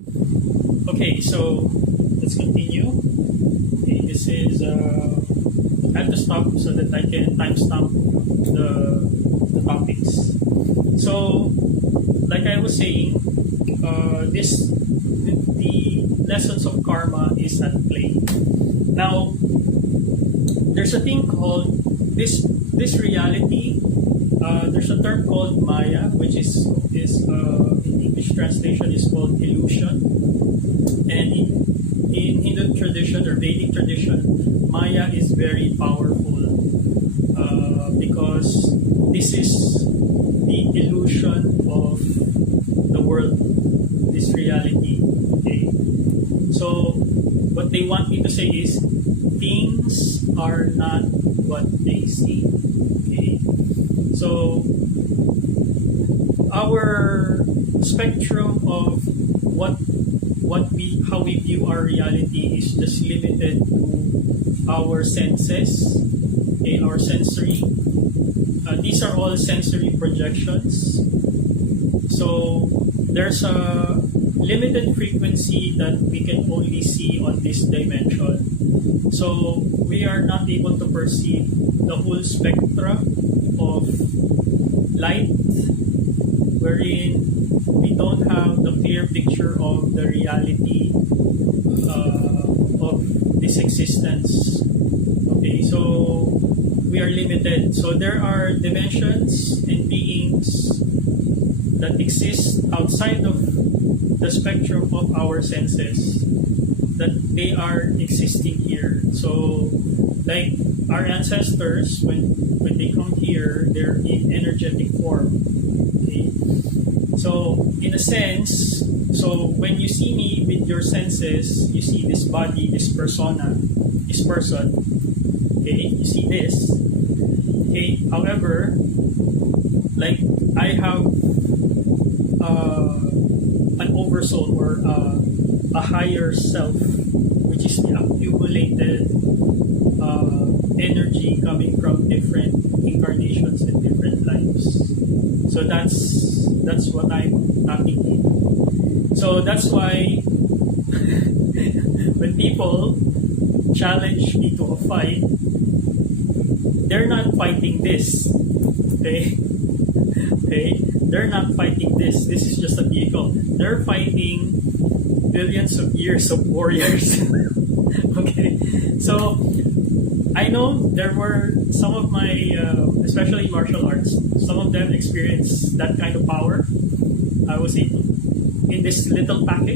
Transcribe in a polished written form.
Okay, so let's continue. Okay, this is I have to stop so that I can timestamp the topics. So, like I was saying, the lessons of karma is at play. Now, there's a thing called this reality. There's a term called Maya, which is in English translation is called illusion, and in Hindu tradition or Vedic tradition, Maya is very powerful because this is the illusion of the world, this reality. Okay, so what they want me to say is things are not what they seem. Okay, so our spectrum of what we how we view our reality is just limited to our senses, okay, our sensory. These are all sensory projections. So there's a limited frequency that we can only see on this dimension. So we are not able to perceive the whole spectra of light, wherein we don't have the clear picture of the reality of this existence. Okay, so we are limited. So there are dimensions and beings that exist outside of the spectrum of our senses, that they are existing here. So like our ancestors, when they come here, they're in energetic form. Okay, so in a sense, so when you see me with your senses, you see this body, this persona, this person. Okay, you see this. Okay, however, like I have an oversoul or a higher self, which is the accumulated energy coming from different incarnations and different lives. So that's what I'm tapping in. So that's why when people challenge me to a fight, they're not fighting this. Okay? Okay? They're not fighting this. This is just a vehicle. They're fighting billions of years of warriors. Okay? So, I know there were some of my, especially martial arts, some of them experienced that kind of power. I was able, in this little package,